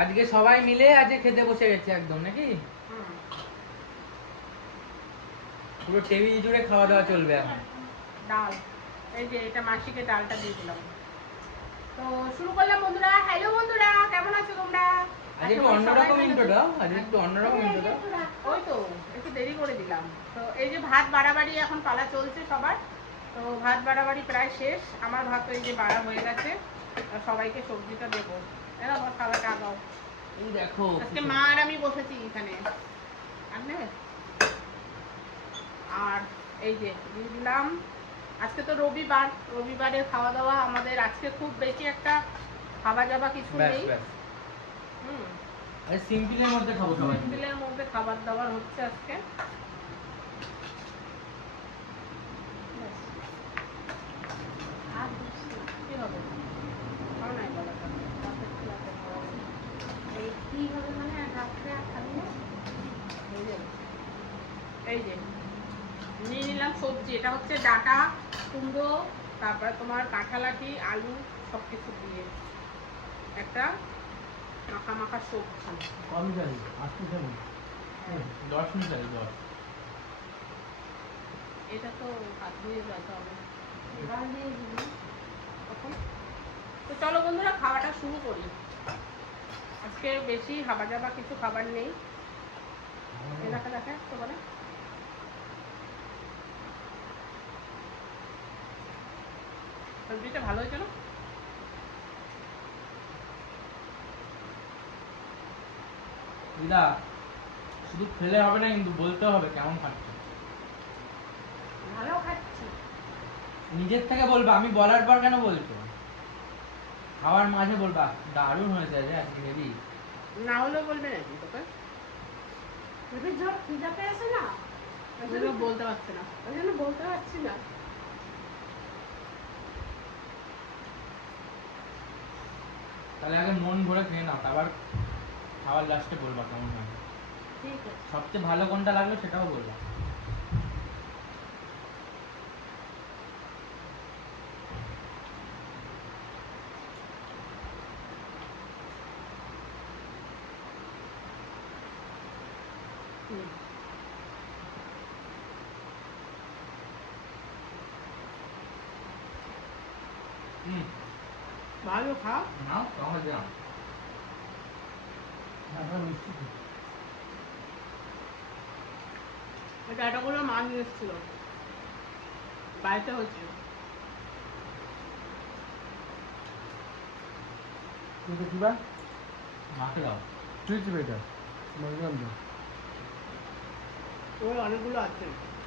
আজকে সবাই মিলে আজকে খেতে বসে গেছে একদম নাকি? পুরো টেবিল জুড়ে খাওয়া দাওয়া চলবে এখন। ডাল এই যে এটা মাসিকে ডালটা দিয়ে দিলাম। তো শুরু করলাম বন্ধুরা। হ্যালো বন্ধুরা কেমন আছো তোমরা? আজ একটু অন্যরকম ইন্ট্রো দাও আজ একটু অন্যরকম ইন্ট্রো দাও। ওই তো একটু দেরি করে দিলাম। তো এই যে ভাত বাড়াবাড়ি এখন পালা চলছে সবার। তো ভাত বাড়াবাড়ি প্রায় শেষ। আমার ভাত এই যে বাড়া হয়ে গেছে। আর সবাইকে সবজিটা দেবো। এরা আমার খাবারটা দাও এই দেখো আজকে মা আর আমি বসেছি এখানে আর এই যে দিয়ে দিলাম। আজকে তো রবিবার রবিবারের খাওয়া দাওয়া আমাদের আজকে খুব বেশি একটা খাওয়া যাওয়া কিছু নেই। হুম। সিম্পলের মধ্যে খাব সবাই। সিম্পলের মধ্যে খাবার দাবার হচ্ছে আজকে। কি হবে খাও নাই বলাটা রাতের খেলাতে খাওয়া হবে। এই কি হবে মানে আর রাত্রে আর খাবি না এই যে এই যে নিয়ে নিলাম সবজি। এটা হচ্ছে ডাটা কুমড়ো তারপরে তোমার কাঁঠালাটি আলু সব কিছু দিয়ে একটা মাখা মাখা সবজি। কম জানি আসতে জানি দশ মিনিট আছে দশ। এটা তো হাত ধুয়ে যেতে হবে। তো চলো বন্ধুরা খাওয়াটা শুরু করি। আজকে বেশি হাবা যাবা কিছু খাবার নেই। দেখা দেখে তো বলে। সবজিটা ভালো হয়েছে না দিদা শুধু খেলে হবে না কিন্তু বলতে হবে কেমন খাচ্ছে। ভালো খাচ্ছি। নিজের থেকে বলবা আমি বলার পর কেন বলছো খাওয়ার মাঝে বলবা দারুণ হয়েছে রে আজকে হেবি না হলেও বলবে নাকি তোকে? এবার জ্বর খিদা পেয়েছে না? ওই জন্য বলতে পারছে না। ওই জন্য বলতে পারছি না। তাহলে আগে মন ভরে খেয়ে নাও তারপর খাওয়ার লাস্টে বলবা কেমন হয়। ঠিক আছে। সবচেয়ে ভালো কোনটা লাগল সেটাও বলবা। মা নিয়ে এসেছিল বাড়িতে হচ্ছে কিবা মাকে দাও তুই কি বেটা মজলাম না ওই অনেকগুলো আছে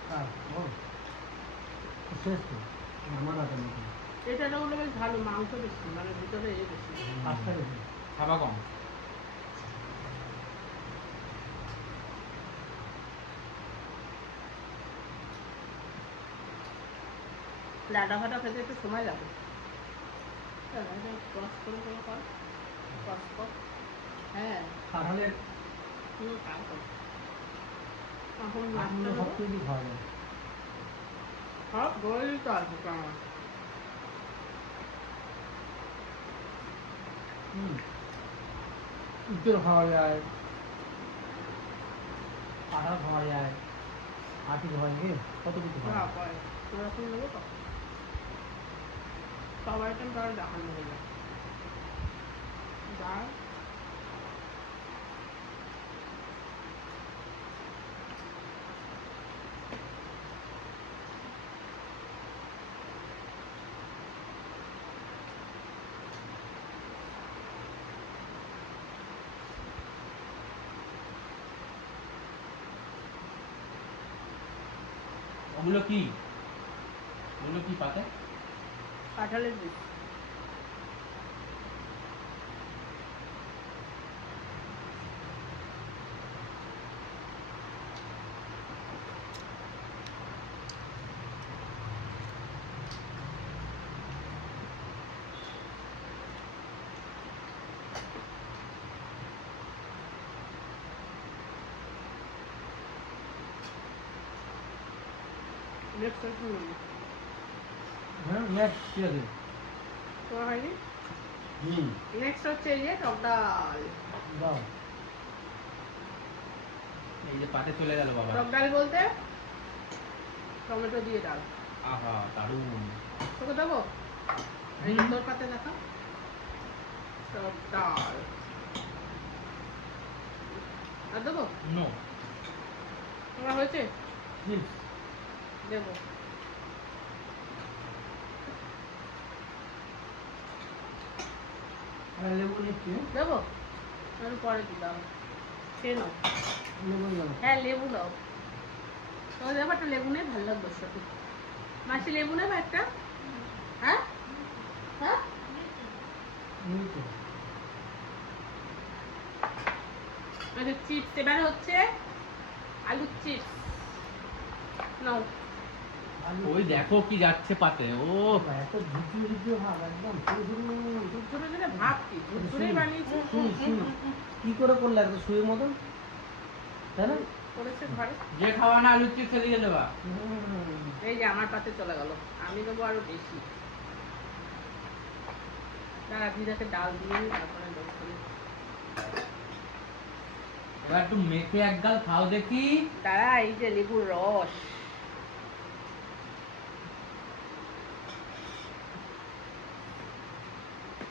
হ্যাঁ ও শেষ তো আমার আছে এই ডাটাগুলো বেশ ভালো মাংস বেশি মানে ভিতরে এ বেশি। পাঁচটা বেশি খাবা কম ডাটা ফাটা খেতে একটু সময় লাগে। হ্যাঁ, এটা ক্রস করে করে কর ক্রস কর? হ্যাঁ। কাঁঠালের হুম এখন দেবো। কিছু খাওয়া যায়। সব বই তো আছে আমার খাওয়া যায়। কাঁঠাল খাওয়া যায়। হাতি খাওয়া যায় কত কিছু খাওয়া যায়? নেব তো? সব আইটেম তাহলে দেখানো হয়ে যায়। ডাল ওগুলো কি? ওগুলো কি পাতে? কাঁঠালের বীজ নেক্সট আইটেম নেব হ্যাঁ নেক্সট ঠিক আছে তোমার হয়নি হুম নেক্সট হচ্ছে এই যে টক ডাল দাও এই যে পাতে চলে গেল বাবা। টক ডাল বলতে? টমেটো দিয়ে ডাল। আহা দারুণ। তোকে দেবো? এই তোর পাতে দেখা? টক ডাল আর দেবো? নো তোমার হয়েছে? চিপস দেবো। লেবু নিচ্ছি দেবো? আমি পরে দিলাম। খেয়ে নাও। লেবু নিলাম হ্যাঁ লেবু তোমার একটা লেবু নেই ভালো লাগবে সাথে মাসি লেবু নেবে একটা? হ্যাঁ? হ্যাঁ? নিয়েছে। চিপস এবারে হচ্ছে আলুর চিপস নাও। ওই দেখো কি যাচ্ছে পাতে ও। এত ভাব একদম ঝুরঝুরে যেটা ঝুরঝুরেই বানিয়েছি কি করে করলে একদম শুয়ের মতন? তাই না? করেছে ঘরে যে খাওয়া না চিপস দেবা এই যে আমার পাতে চলে গেল আমি দেবো আরও বেশি। ডাল দিয়ে তারপরে এবার একটু মেখে এক গাল খাও দেখি। দাঁড়া এই যে লেবুর রস।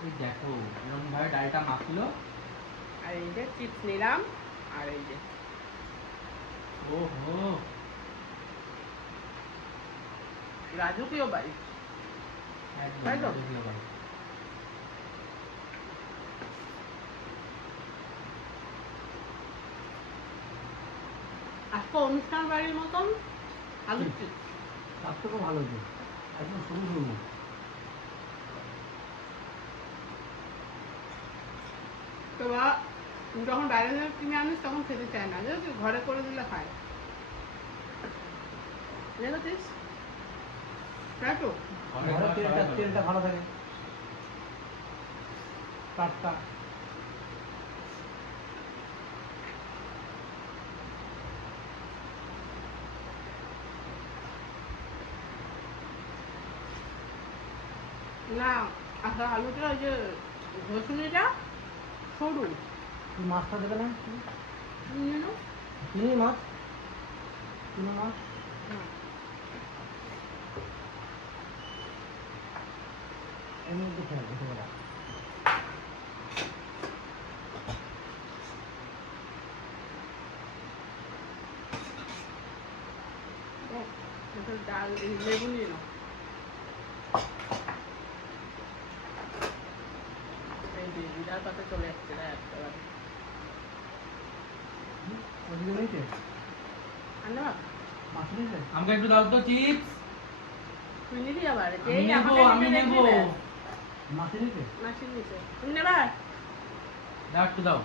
এই দেখো এরকম ভাবে ডালটা মাখলো। আর এই যে চিপস নিলাম আর এই যে। ওহো। রাজুকেও বাড়ি। তাই তো? আজকে অনুষ্ঠান বাড়ির মতন আলুর চিপস থেকেও ভালো একদম সরু তো বা যখন বাইরে কিনে আনিস তখন খেতে চায় না। বুঝেছিস ঘরে করে দিলে খায়। দেখেছিস তাই তো? ঘরে ঘরে খাওয়া তেলটা তেলটা ভালো থাকে। টাটকা না আসলে আলুটা ওই যে ঘষুনিটা সরু কি মাছটা দেবে না নিয়ে নাও। চিনি মাছ চিনি মাছ হুম। এর মধ্যে খেয়ে দেখে বলা ও, একটু ডাল এই লেবু নিয়ে নাও যে পাতে চলে যাচ্ছে না আমাকে একটু দাও তো চিপস। তুই নিবি আবার? আমি নেব আমি নেব। মাছ নিয়েছে মাসি নিচে? তুমি নেবা দাও একটু দাও।